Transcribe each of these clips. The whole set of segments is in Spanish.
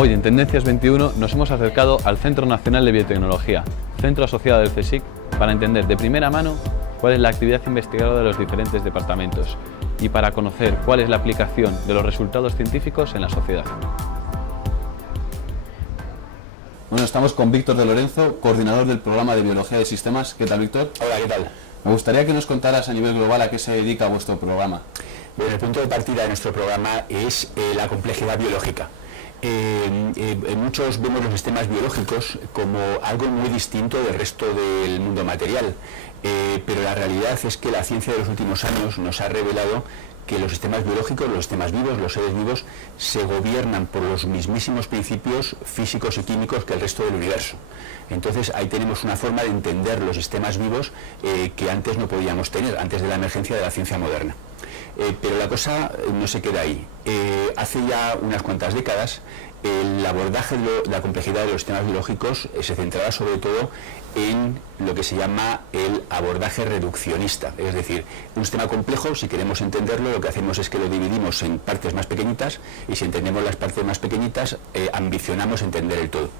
Hoy en Tendencias 21 nos hemos acercado al Centro Nacional de Biotecnología, centro asociado del CSIC, para entender de primera mano cuál es la actividad investigadora de los diferentes departamentos y para conocer cuál es la aplicación de los resultados científicos en la sociedad. Bueno, estamos con Víctor de Lorenzo, coordinador del programa de Biología de Sistemas. ¿Qué tal, Víctor? Hola, ¿qué tal? Me gustaría que nos contaras a nivel global a qué se dedica vuestro programa. Bueno, el punto de partida de nuestro programa es la complejidad biológica. Muchos vemos los sistemas biológicos como algo muy distinto del resto del mundo material, pero la realidad es que la ciencia de los últimos años nos ha revelado que los sistemas biológicos, los sistemas vivos, los seres vivos, se gobiernan por los mismísimos principios físicos y químicos que el resto del universo. Entonces ahí tenemos una forma de entender los sistemas vivos que antes no podíamos tener, antes de la emergencia de la ciencia moderna. Pero la cosa no se queda ahí. Hace ya unas cuantas décadas el abordaje de la complejidad de los sistemas biológicos se centraba sobre todo en lo que se llama el abordaje reduccionista, es decir, un sistema complejo, si queremos entenderlo, lo que hacemos es que lo dividimos en partes más pequeñitas y si entendemos las partes más pequeñitas, ambicionamos entender el todo.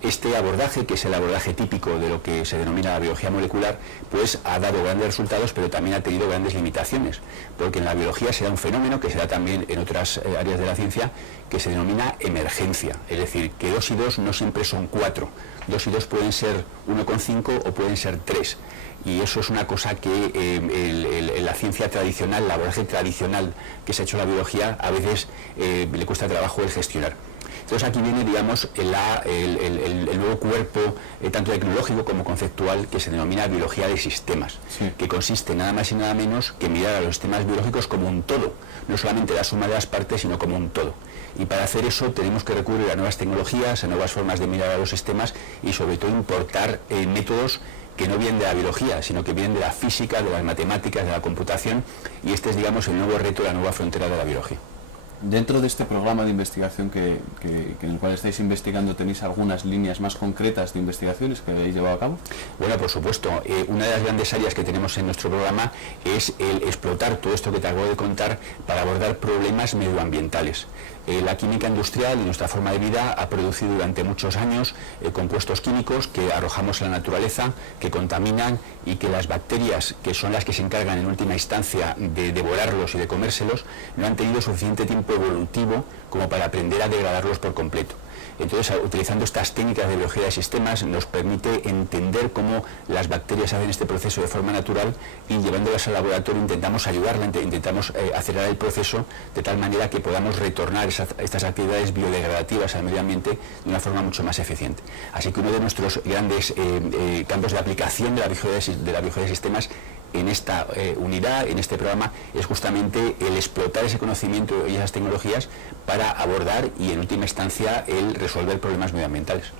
Este abordaje, que es el abordaje típico de lo que se denomina la biología molecular, pues ha dado grandes resultados, pero también ha tenido grandes limitaciones, porque en la biología se da un fenómeno que se da también en otras áreas de la ciencia, que se denomina emergencia, es decir, que 2 y 2 no siempre son 4, 2 y 2 pueden ser 1,5 o pueden ser 3, y eso es una cosa que la ciencia tradicional, el abordaje tradicional que se ha hecho en la biología, a veces le cuesta trabajo el gestionar. Entonces aquí viene, digamos, el nuevo cuerpo, tanto tecnológico como conceptual, que se denomina biología de sistemas, sí, que consiste nada más y nada menos que mirar a los sistemas biológicos como un todo, no solamente la suma de las partes, sino como un todo. Y para hacer eso tenemos que recurrir a nuevas tecnologías, a nuevas formas de mirar a los sistemas y sobre todo importar métodos que no vienen de la biología, sino que vienen de la física, de las matemáticas, de la computación, y este es, digamos, el nuevo reto, la nueva frontera de la biología. Dentro de este programa de investigación en el cual estáis investigando, ¿tenéis algunas líneas más concretas de investigaciones que habéis llevado a cabo? Bueno, por supuesto. Una de las grandes áreas que tenemos en nuestro programa es el explotar todo esto que te acabo de contar para abordar problemas medioambientales. La química industrial y nuestra forma de vida ha producido durante muchos años compuestos químicos que arrojamos a la naturaleza, que contaminan y que las bacterias, que son las que se encargan en última instancia de devorarlos y de comérselos, no han tenido suficiente tiempo evolutivo como para aprender a degradarlos por completo. Entonces, utilizando estas técnicas de biología de sistemas nos permite entender cómo las bacterias hacen este proceso de forma natural y llevándolas al laboratorio intentamos ayudarlas, intentamos acelerar el proceso de tal manera que podamos retornar estas actividades biodegradativas al medio ambiente de una forma mucho más eficiente. Así que uno de nuestros grandes campos de aplicación de la biología de sistemas en esta unidad, en este programa, es justamente el explotar ese conocimiento y esas tecnologías para abordar y en última instancia el resolver problemas medioambientales.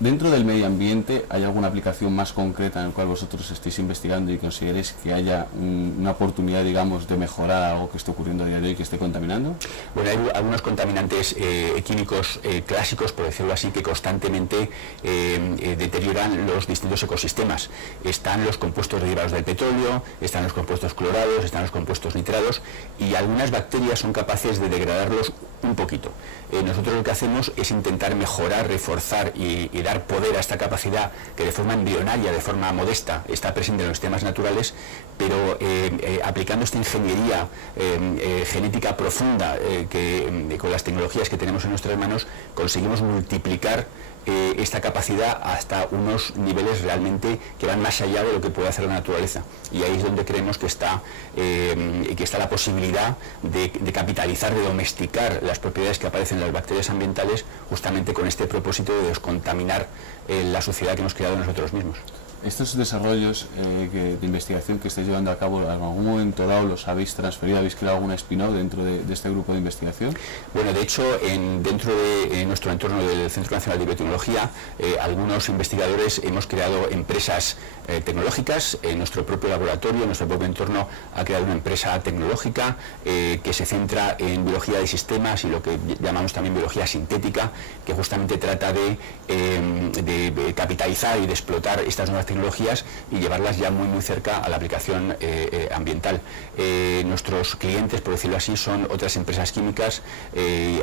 Dentro del medio ambiente, ¿hay alguna aplicación más concreta en la cual vosotros estéis investigando y consideréis que haya una oportunidad, digamos, de mejorar algo que esté ocurriendo a día de hoy que esté contaminando? Bueno, hay algunos contaminantes químicos clásicos, por decirlo así, que constantemente deterioran los distintos ecosistemas. Están los compuestos derivados del petróleo, están los compuestos clorados, están los compuestos nitrados y algunas bacterias son capaces de degradarlos un poquito. Nosotros lo que hacemos es intentar mejorar, reforzar y dar poder a esta capacidad que de forma embrionaria, de forma modesta, está presente en los sistemas naturales, pero aplicando esta ingeniería genética profunda con las tecnologías que tenemos en nuestras manos, conseguimos multiplicar esta capacidad hasta unos niveles realmente que van más allá de lo que puede hacer la naturaleza. Y ahí es donde creemos que está la posibilidad de capitalizar, de domesticar las propiedades que aparecen en las bacterias ambientales justamente con este propósito de descontaminar la sociedad que hemos creado nosotros mismos. Estos desarrollos de investigación que estáis llevando a cabo, ¿en algún momento dado los habéis transferido, habéis creado alguna spin-off dentro de este grupo de investigación? Bueno, de hecho, dentro de nuestro entorno del Centro Nacional de Biotecnología, algunos investigadores hemos creado empresas tecnológicas. En nuestro propio laboratorio, en nuestro propio entorno, ha creado una empresa tecnológica que se centra en biología de sistemas y lo que llamamos también biología sintética, que justamente trata de capitalizar y de explotar estas nuevas tecnologías tecnologías y llevarlas ya muy cerca a la aplicación ambiental. Nuestros clientes, por decirlo así, son otras empresas químicas,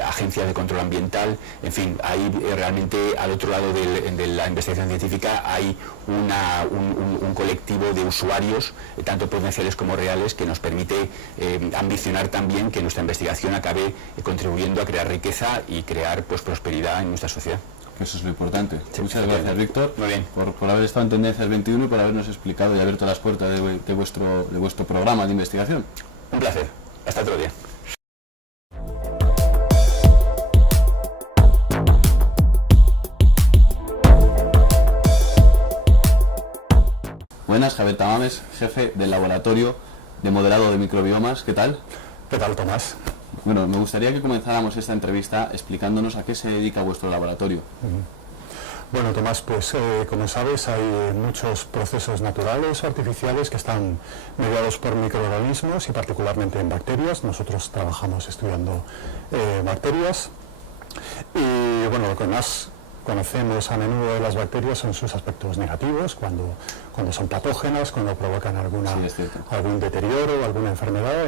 agencias de control ambiental, en fin, hay realmente al otro lado de la investigación científica hay un colectivo de usuarios, tanto potenciales como reales, que nos permite ambicionar también que nuestra investigación acabe contribuyendo a crear riqueza y crear pues prosperidad en nuestra sociedad. Eso es lo importante. Sí, muchas gracias, Víctor, muy bien, por haber estado en Tendencias 21 y por habernos explicado y abierto las puertas de vuestro programa de investigación. Un placer. Hasta otro día. Buenas, Javier Tamames, jefe del Laboratorio de Modelado de Microbiomas. ¿Qué tal? ¿Qué tal, Tomás? Bueno, me gustaría que comenzáramos esta entrevista explicándonos a qué se dedica vuestro laboratorio. Bueno, Tomás, pues como sabes, hay muchos procesos naturales o artificiales que están mediados por microorganismos y particularmente en bacterias. Nosotros trabajamos estudiando bacterias y bueno, lo que más conocemos a menudo de las bacterias son sus aspectos negativos, cuando son patógenas, cuando provocan algún deterioro, alguna enfermedad,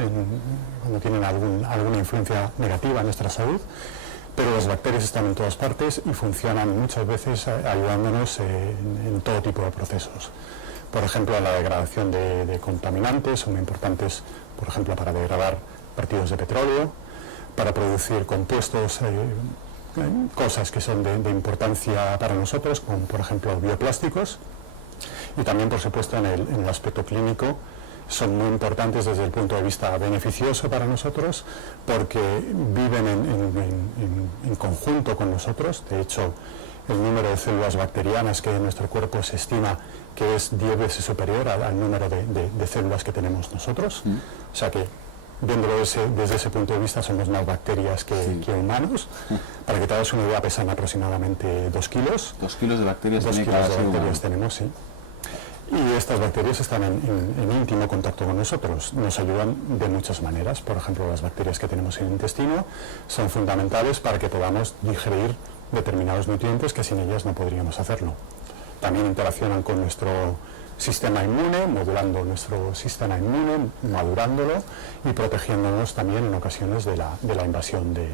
cuando tienen alguna influencia negativa en nuestra salud. Pero las bacterias están en todas partes y funcionan muchas veces ayudándonos en todo tipo de procesos. Por ejemplo, la degradación de contaminantes son muy importantes, por ejemplo, para degradar vertidos de petróleo, para producir compuestos, cosas que son de importancia para nosotros, como por ejemplo bioplásticos, y también, por supuesto, en el aspecto clínico, son muy importantes desde el punto de vista beneficioso para nosotros, porque viven en conjunto con nosotros. De hecho, el número de células bacterianas que hay en nuestro cuerpo se estima que es 10 veces superior al número de células que tenemos nosotros. O sea que, viéndolo desde ese punto de vista, somos más bacterias que humanos. Para que te hagas una idea, pesan aproximadamente 2 kilos. 2 kilos de bacterias, 2 kilos de bacterias tenemos, sí. Y estas bacterias están en íntimo contacto con nosotros, nos ayudan de muchas maneras. Por ejemplo, las bacterias que tenemos en el intestino son fundamentales para que podamos digerir determinados nutrientes que sin ellas no podríamos hacerlo. También interaccionan con nuestro sistema inmune, modulando nuestro sistema inmune, madurándolo y protegiéndonos también en ocasiones de la invasión de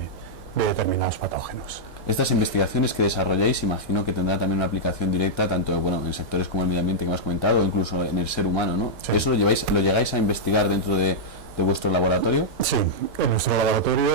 determinados patógenos. Estas investigaciones que desarrolláis, imagino que tendrá también una aplicación directa tanto en sectores como el medio ambiente que me has comentado, o incluso en el ser humano, ¿no? Sí. ¿Eso lo llegáis a investigar dentro de vuestro laboratorio? Sí, en nuestro laboratorio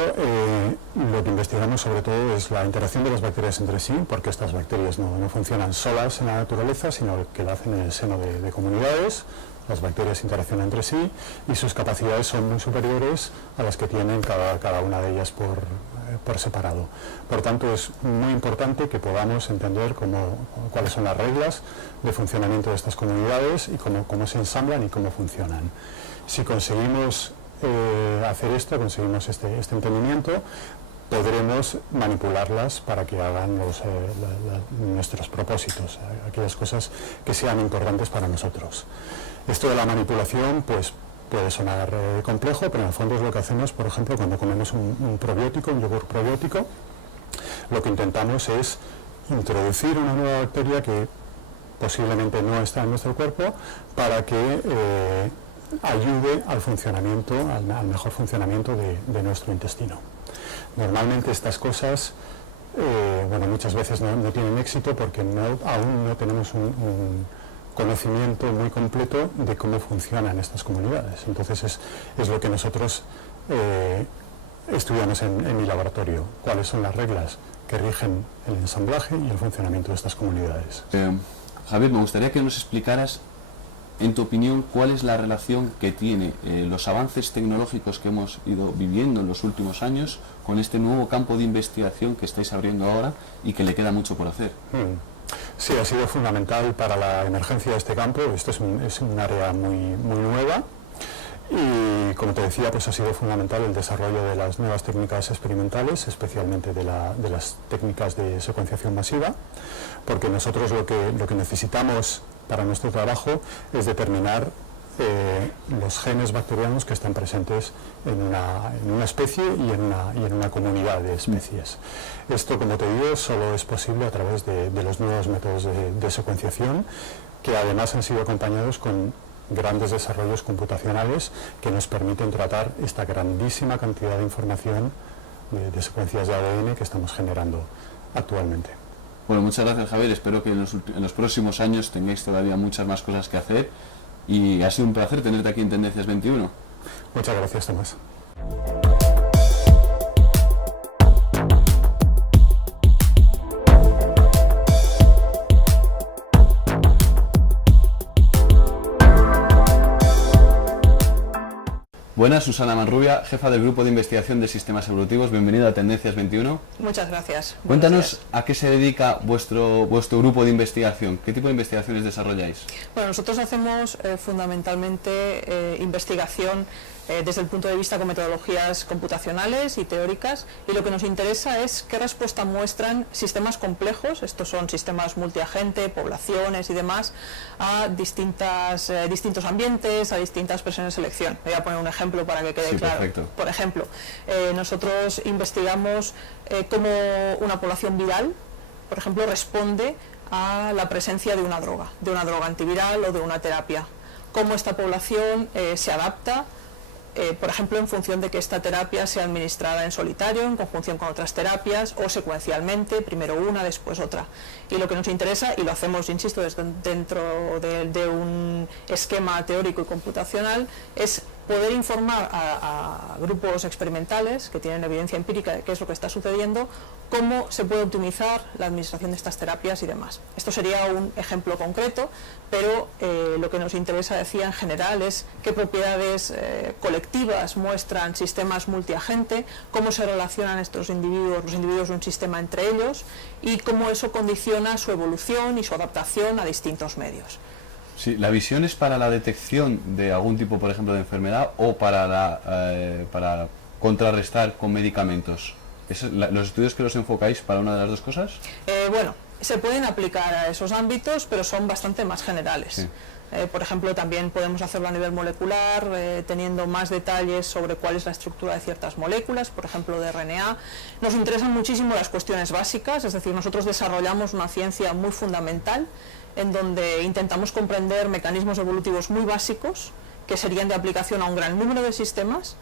lo que investigamos sobre todo es la interacción de las bacterias entre sí, porque estas bacterias no funcionan solas en la naturaleza, sino que lo hacen en el seno de comunidades. Las bacterias interaccionan entre sí y sus capacidades son muy superiores a las que tienen cada una de ellas por separado. Por tanto, es muy importante que podamos entender cuáles son las reglas de funcionamiento de estas comunidades y cómo se ensamblan y cómo funcionan. Si conseguimos hacer esto, conseguimos este entendimiento, podremos manipularlas para que hagan nuestros propósitos, aquellas cosas que sean importantes para nosotros. Esto de la manipulación, pues puede sonar complejo, pero en el fondo es lo que hacemos, por ejemplo, cuando comemos un probiótico, un yogur probiótico. Lo que intentamos es introducir una nueva bacteria que posiblemente no está en nuestro cuerpo para que ayude al funcionamiento, al mejor funcionamiento de nuestro intestino. Normalmente estas cosas, muchas veces no tienen éxito porque aún no tenemos un conocimiento muy completo de cómo funcionan estas comunidades. Entonces es lo que nosotros estudiamos en mi laboratorio, cuáles son las reglas que rigen el ensamblaje y el funcionamiento de estas comunidades. Javier, me gustaría que nos explicaras, en tu opinión, cuál es la relación que tiene los avances tecnológicos que hemos ido viviendo en los últimos años con este nuevo campo de investigación que estáis abriendo ahora y que le queda mucho por hacer. Sí, ha sido fundamental para la emergencia de este campo. Esto es un área muy nueva y, como te decía, pues ha sido fundamental el desarrollo de las nuevas técnicas experimentales, especialmente de las técnicas de secuenciación masiva, porque nosotros lo que necesitamos para nuestro trabajo es determinar los genes bacterianos que están presentes en una especie y en una comunidad de especies. Esto, como te digo, solo es posible a través de los nuevos métodos de secuenciación que además han sido acompañados con grandes desarrollos computacionales que nos permiten tratar esta grandísima cantidad de información de secuencias de ADN que estamos generando actualmente. Bueno, muchas gracias, Javier. Espero que en los próximos años tengáis todavía muchas más cosas que hacer y ha sido un placer tenerte aquí en Tendencias 21. Muchas gracias, Tomás. Buenas, Susana Manrubia, jefa del Grupo de Investigación de Sistemas Evolutivos. Bienvenida a Tendencias 21. Muchas gracias. Cuéntanos a qué se dedica vuestro grupo de investigación. ¿Qué tipo de investigaciones desarrolláis? Bueno, nosotros hacemos fundamentalmente investigación desde el punto de vista con metodologías computacionales y teóricas, y lo que nos interesa es qué respuesta muestran sistemas complejos, estos son sistemas multiagente, poblaciones y demás, a distintos ambientes, a distintas presiones de selección. Voy a poner un ejemplo para que quede claro. Perfecto. Por ejemplo, nosotros investigamos cómo una población viral, por ejemplo, responde a la presencia de una droga antiviral o de una terapia. Cómo esta población se adapta, por ejemplo, en función de que esta terapia sea administrada en solitario, en conjunción con otras terapias o secuencialmente, primero una, después otra. Y lo que nos interesa, y lo hacemos, insisto, dentro de un esquema teórico y computacional, es poder informar a grupos experimentales que tienen evidencia empírica de qué es lo que está sucediendo, cómo se puede optimizar la administración de estas terapias y demás. Esto sería un ejemplo concreto, pero lo que nos interesa, decía, en general es qué propiedades colectivas muestran sistemas multiagente, cómo se relacionan estos individuos, los individuos de un sistema entre ellos, y cómo eso condiciona su evolución y su adaptación a distintos medios. Sí, ¿la visión es para la detección de algún tipo, por ejemplo, de enfermedad o para contrarrestar con medicamentos? ¿Los estudios que los enfocáis para una de las dos cosas? Bueno, se pueden aplicar a esos ámbitos, pero son bastante más generales. Sí. Por ejemplo, también podemos hacerlo a nivel molecular, teniendo más detalles sobre cuál es la estructura de ciertas moléculas, por ejemplo de RNA. Nos interesan muchísimo las cuestiones básicas, es decir, nosotros desarrollamos una ciencia muy fundamental en donde intentamos comprender mecanismos evolutivos muy básicos que serían de aplicación a un gran número de sistemas,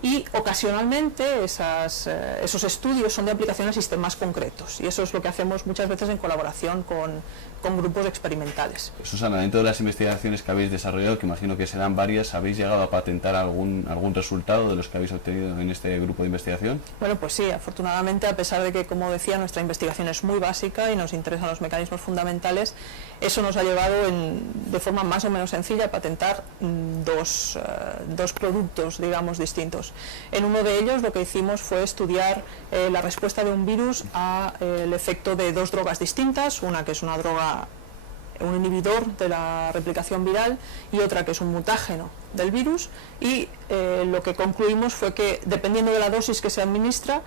y ocasionalmente esos estudios son de aplicación a sistemas concretos, y eso es lo que hacemos muchas veces en colaboración con grupos experimentales. Susana, dentro de las investigaciones que habéis desarrollado, que imagino que serán varias, ¿habéis llegado a patentar algún resultado de los que habéis obtenido en este grupo de investigación? Bueno, pues sí, afortunadamente, a pesar de que, como decía, nuestra investigación es muy básica y nos interesan los mecanismos fundamentales, eso nos ha llevado de forma más o menos sencilla a patentar dos productos, digamos, distintos. En uno de ellos lo que hicimos fue estudiar la respuesta de un virus al efecto de dos drogas distintas, una que es una droga, un inhibidor de la replicación viral, y otra que es un mutágeno del virus, y lo que concluimos fue que, dependiendo de la dosis que se administra,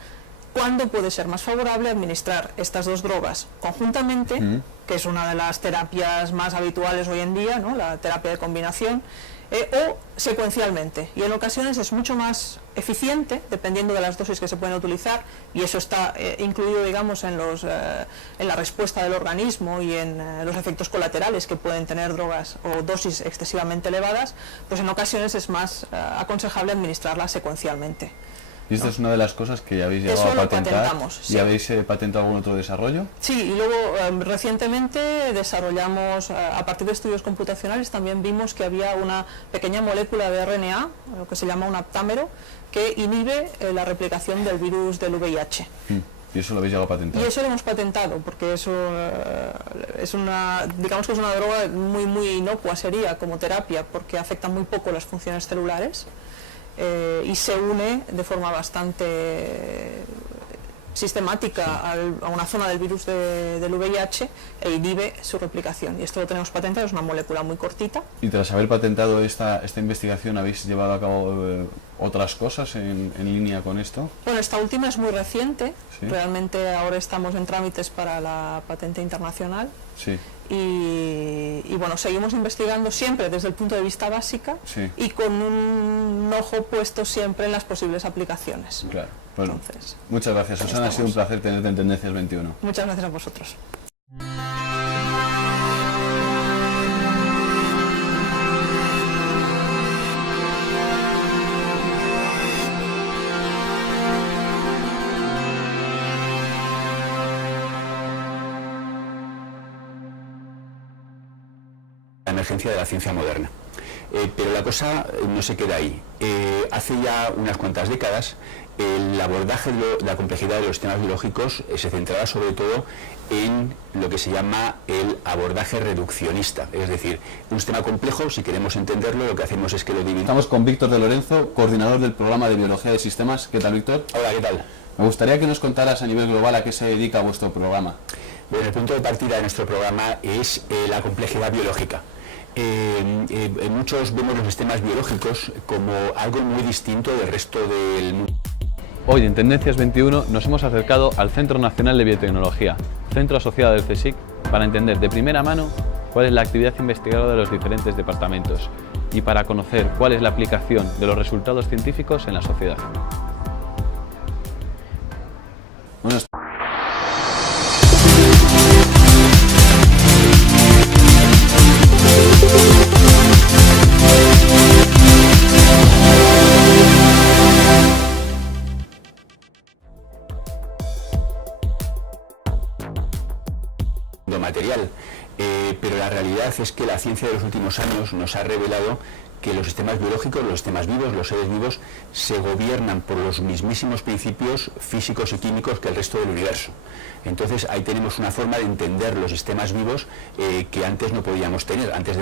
cuándo puede ser más favorable administrar estas dos drogas conjuntamente, que es una de las terapias más habituales hoy en día, ¿no?, la terapia de combinación, o secuencialmente, y en ocasiones es mucho más eficiente dependiendo de las dosis que se pueden utilizar, y eso está incluido, digamos, en la respuesta del organismo y en los efectos colaterales que pueden tener drogas o dosis excesivamente elevadas. Pues en ocasiones es más aconsejable administrarlas secuencialmente. ¿Y esta es una de las cosas que ya habéis llegado a patentar? ¿Y habéis patentado algún otro desarrollo? Sí, y luego recientemente desarrollamos, a partir de estudios computacionales, también vimos que había una pequeña molécula de RNA, lo que se llama un aptámero, que inhibe la replicación del virus del VIH. ¿Y eso lo habéis llegado a patentar? Y eso lo hemos patentado, porque eso digamos que es una droga muy inocua, sería, como terapia, porque afecta muy poco las funciones celulares. Y se une de forma bastante sistemática a una zona del virus del VIH e inhibe su replicación, y esto lo tenemos patentado, es una molécula muy cortita. Y tras haber patentado esta investigación, ¿habéis llevado a cabo otras cosas en línea con esto? Bueno, esta última es muy reciente, ¿Sí? Realmente ahora estamos en trámites para la patente internacional. Sí. Y bueno, seguimos investigando siempre desde el punto de vista básica, sí, y con un ojo puesto siempre en las posibles aplicaciones. Claro. Bueno, entonces, muchas gracias, Susana, ha sido un placer tenerte en Tendencias 21. Muchas gracias a vosotros. la emergencia de la ciencia moderna. Pero la cosa no se queda ahí. Hace ya unas cuantas décadas el abordaje de la complejidad de los sistemas biológicos se centraba sobre todo en lo que se llama el abordaje reduccionista, es decir, un sistema complejo, si queremos entenderlo, lo que hacemos es que lo dividimos. Estamos con Víctor de Lorenzo, coordinador del programa de Biología de Sistemas. ¿Qué tal, Víctor? Hola, ¿qué tal? Me gustaría que nos contaras a nivel global a qué se dedica vuestro programa. Bueno, el punto de partida de nuestro programa es la complejidad biológica. Muchos vemos los sistemas biológicos como algo muy distinto del resto del mundo. Hoy en Tendencias 21 nos hemos acercado al Centro Nacional de Biotecnología, centro asociado del CSIC, para entender de primera mano cuál es la actividad investigadora de los diferentes departamentos y para conocer cuál es la aplicación de los resultados científicos en la sociedad. Bueno, material, pero la realidad es que la ciencia de los últimos años nos ha revelado que los sistemas biológicos, los sistemas vivos, los seres vivos, se gobiernan por los mismísimos principios físicos y químicos que el resto del universo. Entonces ahí tenemos una forma de entender los sistemas vivos que antes no podíamos tener. Antes de